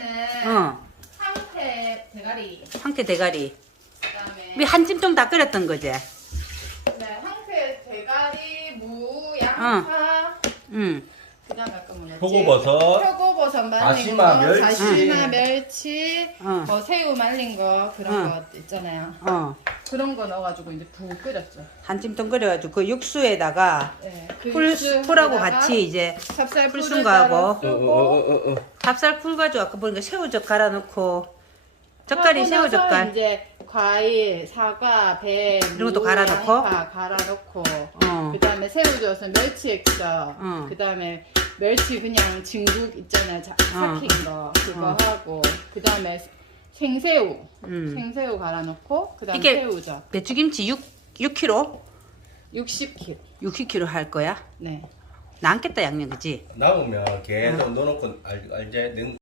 황태는 황태 대가리. 황태 대가리. 그다음에 우리 한 찜통 다 끓였던 거지? 네, 황태 대가리, 무, 양파. 그다음에 아까 뭐였지? 표고버섯 말린 다시마, 거, 멸치. 다시마, 멸치, 어. 새우 말린 거 그런 거 있잖아요. 그런 거 넣어가지고 이제 푹 끓였죠. 한 찜통 끓여가지고 그 육수에다가 네, 그 풀하고 같이 이제 찹쌀 풀순 거하고 쓰고 찹쌀 풀 가지고 아까 보니까 새우젓 갈아 넣고 젓갈이 새우 젓갈 이제 과일, 사과, 배, 이런 것도 무, 갈아 넣고? 양파 갈아 넣고 그다음에 새우젓은 멸치 액젓 그다음에 멸치 그냥 진국 있잖아요. 삭힌 거 그거 하고 그다음에 생새우 생새우 갈아 넣고 그다음에 이게 새우젓 배추김치 6kg? 60kg. 60kg 할 거야? 네. 남겠다 양념 그지? 남으면 계속 넣어놓고 알제